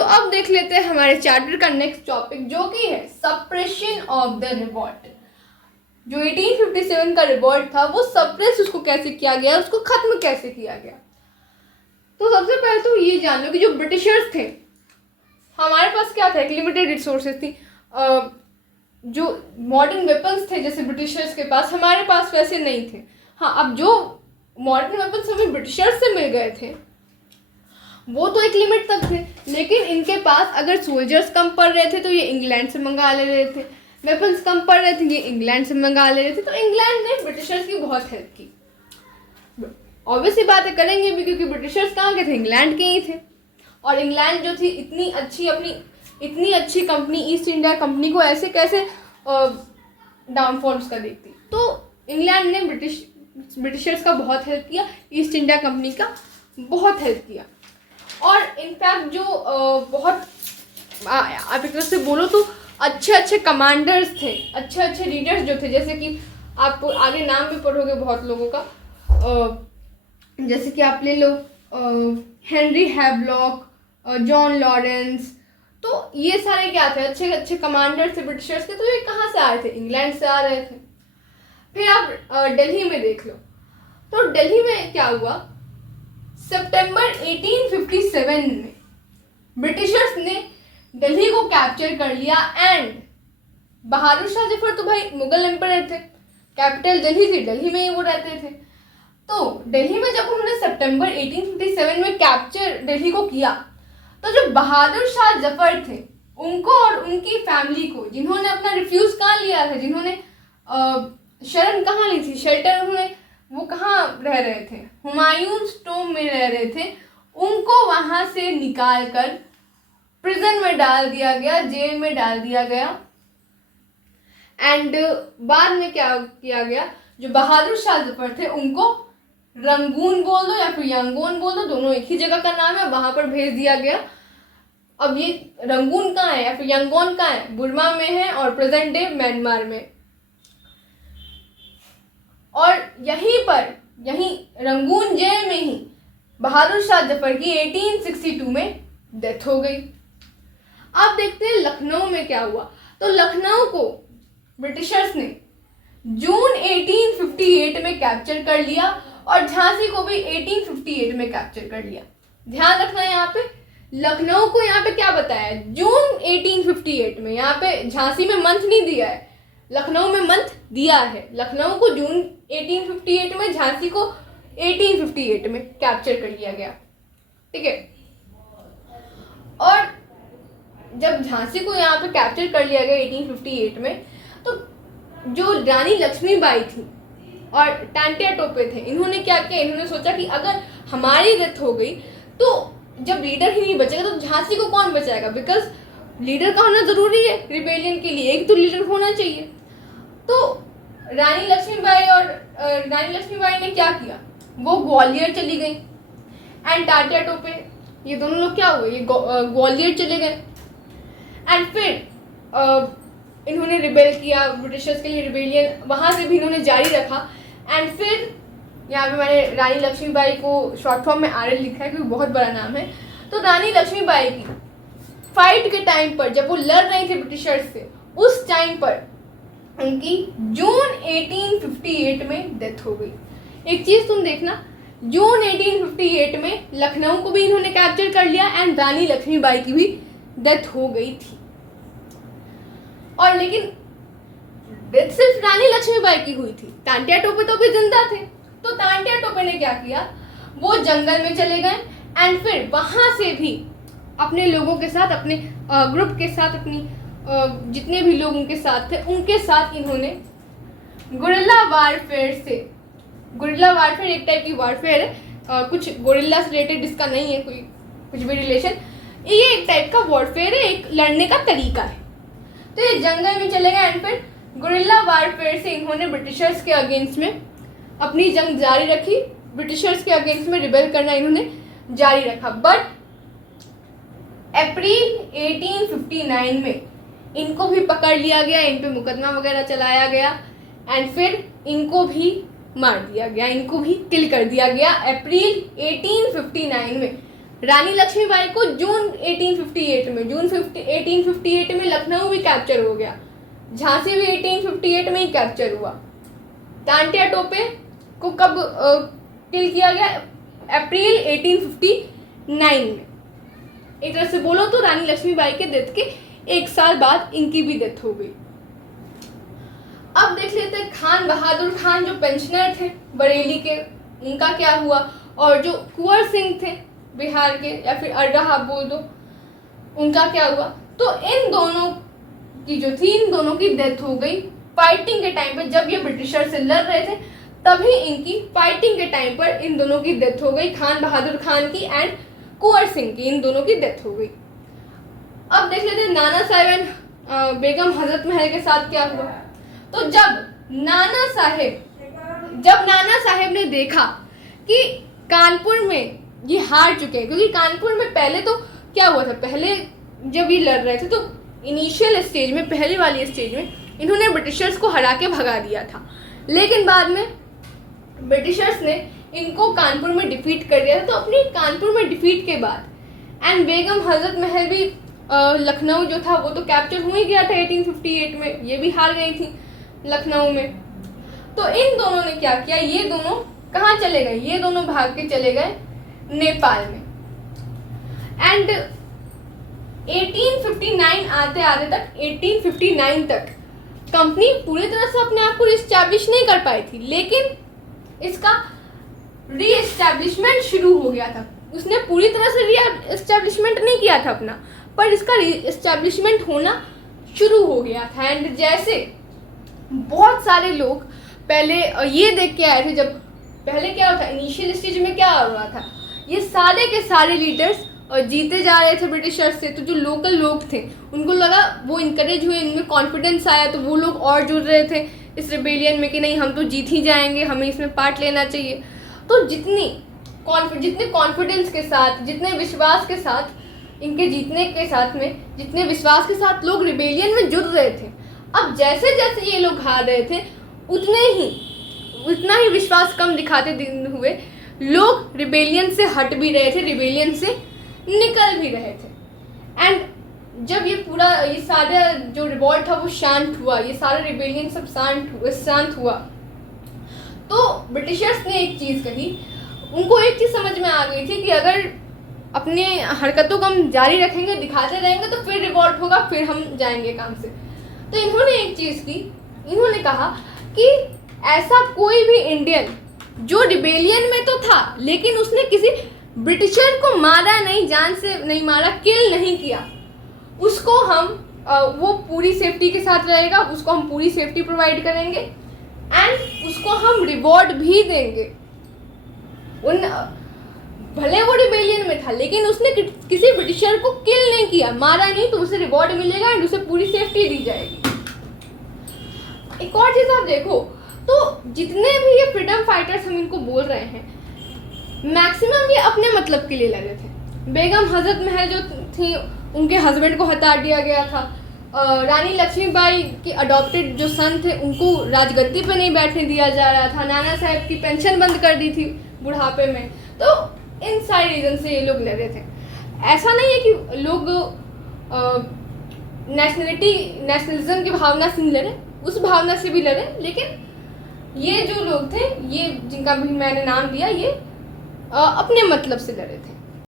अब देख लेते हैं हमारे चैप्टर का नेक्स्ट टॉपिक, जो कि है सप्रेशन ऑफ द रिवॉल्ट। जो 1857 का रिवॉल्ट था वो सप्रेस उसको कैसे किया गया, उसको खत्म कैसे किया गया। तो सबसे पहले तो ये जान लो कि जो ब्रिटिशर्स थे, हमारे पास क्या था, एक लिमिटेड रिसोर्सेज थी। जो मॉडर्न वेपन्स थे जैसे ब्रिटिशर्स के पास, हमारे पास वैसे नहीं थे। हाँ, अब जो मॉडर्न वेपन्स हमें ब्रिटिशर्स से मिल गए थे वो तो एक लिमिट तक थे, लेकिन इनके पास अगर सोल्जर्स कम पड़ रहे थे तो ये इंग्लैंड से मंगा ले रहे थे, वेपन्स कम पड़ रहे थे ये इंग्लैंड से मंगा ले रहे थे। तो इंग्लैंड ने ब्रिटिशर्स की बहुत हेल्प की। ऑब्वियसली बातें करेंगे भी, क्योंकि ब्रिटिशर्स कहाँ के थे, इंग्लैंड के ही थे। और इंग्लैंड जो थी इतनी अच्छी कंपनी, ईस्ट इंडिया कंपनी को ऐसे कैसे डाउनफॉल्स कर देती। तो इंग्लैंड ने ब्रिटिशर्स का बहुत हेल्प किया, ईस्ट इंडिया कंपनी का बहुत हेल्प किया। और इनफैक्ट जो बहुत आप एक तरह से बोलो तो अच्छे कमांडर्स थे, अच्छे लीडर्स जो थे, जैसे कि आप आगे नाम भी पढ़ोगे बहुत लोगों का, जैसे कि आप ले लो हेनरी हैवलॉक, जॉन लॉरेंस। तो ये सारे क्या थे, अच्छे कमांडर थे ब्रिटिशर्स के। तो ये कहाँ से आ रहे थे, इंग्लैंड से आ रहे थे। फिर आप दिल्ली में देख लो, तो दिल्ली में क्या हुआ, सितंबर 1857 में ब्रिटिशर्स ने दिल्ली को कैप्चर कर लिया। एंड बहादुर शाह जफर तो भाई मुगल एम्पायर थे, कैपिटल दिल्ली थी, दिल्ली में ही वो रहते थे। तो दिल्ली में जब उन्होंने सितंबर 1857 में कैप्चर दिल्ली को किया, तो जो बहादुर शाह जफर थे उनको और उनकी फैमिली को, जिन्होंने अपना रिफ्यूज कहाँ लिया था, जिन्होंने शरण कहाँ ली थी, शेल्टर उन्होंने, वो कहाँ रह रहे थे, हुमायूंस टॉम में रह रहे थे, उनको वहां से निकाल कर प्रिजन में डाल दिया गया, जेल में डाल दिया गया। एंड बाद में क्या किया गया, जो बहादुर शाह जफर थे उनको रंगून बोल दो या फिर यंगून बोल दो, दोनों एक ही जगह का नाम है, वहां पर भेज दिया गया। अब ये रंगून कहाँ है या फिर यंगून कहाँ है, बुर्मा में है और प्रेजेंट डे म्यांमार में। और यहीं रंगून जेल में ही बहादुर शाह जफर की 1862 में डेथ हो गई। अब देखते हैं लखनऊ में क्या हुआ। तो लखनऊ को ब्रिटिशर्स ने जून 1858 में कैप्चर कर लिया और झांसी को भी 1858 में कैप्चर कर लिया। ध्यान रखना, यहाँ पे लखनऊ को यहाँ पे क्या बताया, जून 1858 में, यहाँ पे झांसी में मंथ नहीं दिया है, लखनऊ में मंथ दिया है। लखनऊ को जून 1858 में, झांसी को 1858 में कैप्चर कर लिया गया, ठीक है। और जब झांसी को यहाँ पे कैप्चर कर लिया गया 1858 में, तो जो रानी लक्ष्मीबाई थी और टांटिया टोपे थे, इन्होंने क्या किया, इन्होंने सोचा कि अगर हमारी डेथ हो गई तो जब लीडर ही नहीं बचेगा तो झांसी को कौन बचाएगा, बिकॉज लीडर का होना जरूरी है रिबेलियन के लिए, एक तो लीडर होना चाहिए। तो रानी लक्ष्मीबाई ने क्या किया, वो ग्वालियर चली गई। एंड टांटिया टोपे, ये दोनों लोग क्या हुए, ये ग्वालियर चले गए। एंड फिर इन्होंने रिबेल किया, ब्रिटिशर्स के लिए रिबेलियन वहाँ से भी इन्होंने जारी रखा। एंड फिर यहाँ पे मैंने रानी लक्ष्मीबाई को शॉर्ट फॉर्म में RL लिखा है क्योंकि बहुत बड़ा नाम है। तो रानी लक्ष्मीबाई की फाइट के टाइम पर, जब वो लड़ रही थी ब्रिटिशर्स से, उस टाइम पर उनकी जून 1858 में डेथ हो गई। एक चीज़ तुम देखना, जून 1858 में लखनऊ को भी इन्होंने कैप्चर कर लिया एंड रानी लक्ष्मीबाई की भी डेथ हो गई थी। और लेकिन डेथ सिर्फ रानी लक्ष्मीबाई की हुई थी, टांटिया टोपे तो भी जिंदा थे। तो टांटिया टोपे ने क्या किया, वो जंगल में चले गए एंड फिर वहां से भी अपने लोगों के साथ, अपने ग्रुप के साथ, अपनी जितने भी लोग उनके साथ थे उनके साथ इन्होंने गुरिल्ला वारफेयर से, गुरिल्ला वारफेयर एक टाइप की वारफेयर है, कुछ गोरिल्ला से रिलेटेड इसका नहीं है कोई कुछ भी रिलेशन, ये एक टाइप का वॉरफेयर है, एक लड़ने का तरीका है। तो ये जंगल में चले गए एंड फिर गुरिल्ला वारफेयर से इन्होंने ब्रिटिशर्स के अगेंस्ट में अपनी जंग जारी रखी, ब्रिटिशर्स के अगेंस्ट में रिबेल करना इन्होंने जारी रखा। बट अप्रैल 1859 में इनको भी पकड़ लिया गया, इन पे मुकदमा वगैरह चलाया गया एंड फिर इनको भी मार दिया गया, इनको भी किल कर दिया गया अप्रैल 1859 में। रानी लक्ष्मीबाई को जून 1858 में लखनऊ भी कैप्चर हो गया, झांसी भी 1858 में ही कैप्चर हुआ। तांत्या टोपे को कब किल किया गया? अप्रैल 1859 में। एक तरह से बोलो तो रानी लक्ष्मीबाई के डेथ के 1 साल बाद इनकी भी डेथ हो गई। अब देख लेते हैं खान बहादुर खान जो पेंशनर थे बरेली के, उनका क्या हुआ, और जो कुंवर सिंह थे बिहार के, या फिर अरहा बोल दो, उनका क्या हुआ। तो इन दोनों की जो थी, इन दोनों की डेथ हो गई फाइटिंग के टाइम पे। जब ये ब्रिटिशर से लड़ रहे थे तभी इनकी फाइटिंग के टाइम पर इन दोनों की डेथ हो गई, खान बहादुर खान की एंड कुंवर सिंह की, इन दोनों की डेथ हो गई। अब देख लेते हैं नाना साहेब एंड बेगम हजरत महल के साथ क्या हुआ। तो जब नाना साहेब ने देखा कि कानपुर में ये हार चुके हैं, क्योंकि कानपुर में पहले तो क्या हुआ था, पहले जब ये लड़ रहे थे तो इनिशियल स्टेज में, पहले वाली स्टेज में इन्होंने ब्रिटिशर्स को हरा के भगा दिया था, लेकिन बाद में ब्रिटिशर्स ने इनको कानपुर में डिफीट कर दिया था। तो अपनी कानपुर में डिफीट के बाद एंड बेगम हजरत महल भी लखनऊ जो था वो तो कैप्चर हो ही गया था 1858 में, ये भी हार गई थी लखनऊ में। तो इन दोनों ने क्या किया, ये दोनों कहाँ चले गए, ये दोनों भाग के चले गए नेपाल में। एंड 1859 आते आते तक 1859 तक कंपनी पूरी तरह से अपने आप को रिस्टैब्लिश नहीं कर पाई थी, लेकिन इसका रीएस्टैब्लिशमेंट शुरू हो गया था। उसने पूरी तरह से रीएस्टैब्लिशमेंट नहीं किया था अपना, पर इसका रीएस्टैब्लिशमेंट होना शुरू हो गया था। एंड जैसे बहुत सारे लोग पहले ये देख के आए थे, जब पहले क्या होता इनिशियल स्टेज में क्या हो रहा था, ये सारे के सारे लीडर्स जीते जा रहे थे ब्रिटिशर्स से। तो जो लोकल लोग थे उनको लगा, वो इनकरेज हुए, इनमें कॉन्फिडेंस आया, तो वो लोग और जुड़ रहे थे इस रिबेलियन में कि नहीं हम तो जीत ही जाएंगे, हमें इसमें पार्ट लेना चाहिए। तो जितने कॉन्फिडेंस के साथ, जितने विश्वास के साथ, इनके जीतने के साथ में जितने विश्वास के साथ लोग रिबेलियन में जुड़ रहे थे, अब जैसे जैसे ये लोग हार रहे थे उतना ही विश्वास कम दिखाते हुए लोग रिबेलियन से हट भी रहे थे, रिबेलियन से निकल भी रहे थे। एंड जब ये सारा जो रिवॉल्ट था वो शांत हुआ, ये सारा रिबेलियन सब शांत हुआ, तो ब्रिटिशर्स ने एक चीज़ कही, उनको एक चीज़ समझ में आ गई थी कि अगर अपने हरकतों को हम जारी रखेंगे, दिखाते रहेंगे, तो फिर रिवॉल्ट होगा, फिर हम जाएंगे काम से। तो इन्होंने एक चीज़ की, इन्होंने कहा कि ऐसा कोई भी इंडियन जो रिबेलियन में तो था लेकिन उसने किसी ब्रिटिशर को मारा नहीं, जान से नहीं मारा, किल नहीं किया, उसको हम वो पूरी सेफ्टी के साथ रहेगा, उसको हम पूरी सेफ्टी प्रोवाइड करेंगे एंड उसको हम रिवॉर्ड भी देंगे। भले वो रिबेलियन में था लेकिन उसने किसी ब्रिटिशर को किल नहीं किया, मारा नहीं, तो उसे रिवॉर्ड मिलेगा एंड उसे पूरी सेफ्टी दी जाएगी। एक और चीज़ आप देखो, तो जितने भी ये फ्रीडम फाइटर्स हम इनको बोल रहे हैं, मैक्सिमम ये अपने मतलब के लिए लड़े थे। बेगम हजरत महल जो थी उनके हस्बैंड को हटा दिया गया था, रानी लक्ष्मीबाई के अडॉप्टेड जो सन थे उनको राजगद्दी पे नहीं बैठने दिया जा रहा था, नाना साहब की पेंशन बंद कर दी थी बुढ़ापे में। तो इन सारे रीज़न से ये लोग लड़े थे। ऐसा नहीं है कि लोग नेशनलिज्म की भावना से नहीं लड़े, उस भावना से भी लड़े, लेकिन ये जो लोग थे, ये जिनका भी मैंने नाम दिया, ये अपने मतलब से लड़े थे।